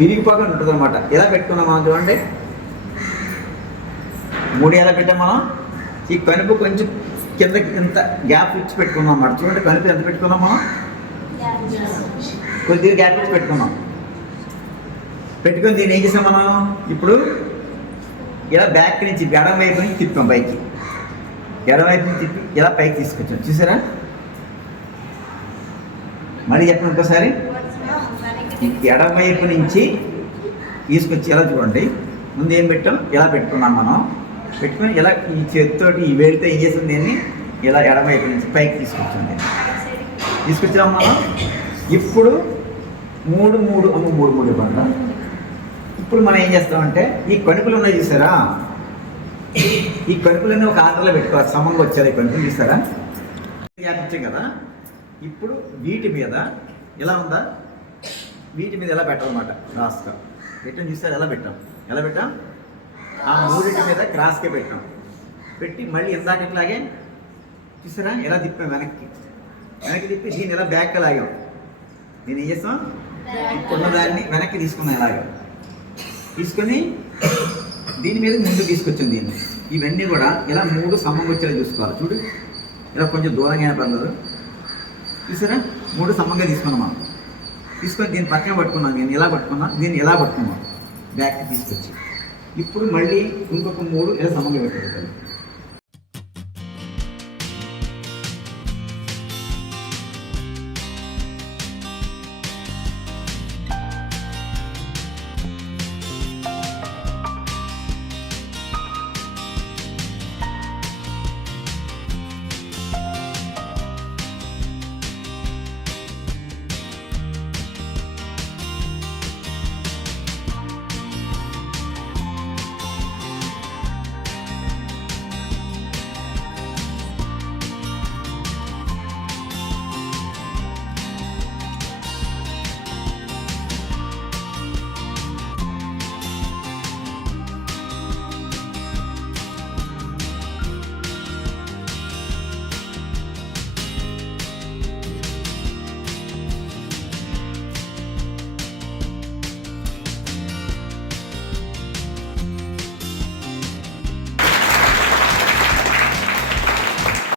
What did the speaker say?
విరిగిపోకుండా ఉంటుంది అనమాట. ఎలా పెట్టుకున్నాం మనం చూడండి, 3 ఎలా పెట్టాం మనం. ఈ కనుపు కొంచెం కిందకి ఇంత గ్యాప్ ఇచ్చి పెట్టుకున్నాం అన్నమాట. చూడండి కనుపు ఎంత పెట్టుకున్నాం మనం, కొద్దిగా గ్యాప్ ఇచ్చి పెట్టుకున్నాం. పెట్టుకొని దీన్ని ఏం చేసాం మనం, ఇప్పుడు ఇలా బ్యాక్ నుంచి ఎడం వైపు నుంచి తిప్పాం పైకి, ఎడం వైపు నుంచి తిప్పి ఇలా పైకి తీసుకొచ్చాం. చూసారా, మళ్ళీ చెప్పండి ఇంకోసారి. ఎడం వైపు నుంచి తీసుకొచ్చి ఎలా చూడండి, ముందు ఏం పెట్టాం, ఇలా పెట్టుకున్నాం మనం. పెట్టుకుని ఇలా ఈ చేతితోటి ఈ వేడితో ఏం చేసాం, దీన్ని ఇలా ఎడం వైపు నుంచి పైకి తీసుకొచ్చాం. దీన్ని తీసుకొచ్చాం మనం. ఇప్పుడు 3 ఇవ్వండి. ఇప్పుడు మనం ఏం చేస్తామంటే ఈ కణుపులు ఉన్నాయి చూసారా, ఈ కణుపులన్నీ ఒక ఆర్డర్లో పెట్టుకోవాలి. సమంగా వచ్చారు ఈ కణుపులు చూసారా, వ్యాపించాం కదా. ఇప్పుడు వీటి మీద ఎలా ఉందా, వీటి మీద ఎలా పెట్టాలన్నమాట, క్రాస్గా పెట్టాం. చూసారా ఎలా పెట్టాం, ఆ 3 మీద క్రాస్గా పెట్టాం. పెట్టి మళ్ళీ ఇందాకట్లాగే చూసారా ఎలా తిప్పాం, వెనక్కి తిప్పి దీన్ని ఎలా బ్యాక్ లాగాం. దీన్ని ఏం చేస్తాం, ఇప్పుడున్న దాన్ని వెనక్కి తీసుకున్నాం. ఇలాగా తీసుకొని దీని మీద ముందు తీసుకొచ్చాం. దీన్ని ఇవన్నీ కూడా ఇలా 3 సమంగా వచ్చేలా చూసుకోవాలి. చూడు ఇలా కొంచెం దూరంగా పర్లేదు. చూసారా 3 సమంగా తీసుకున్నాం మనం. తీసుకొని దీన్ని పక్కన పట్టుకున్నాం, దీన్ని ఎలా పట్టుకున్నాం, దీన్ని ఎలా పట్టుకున్నాం బ్యాక్కి తీసుకొచ్చి. ఇప్పుడు మళ్ళీ ఇంకొక 3 ఇలా సమంగా పెట్టుకోవాలి.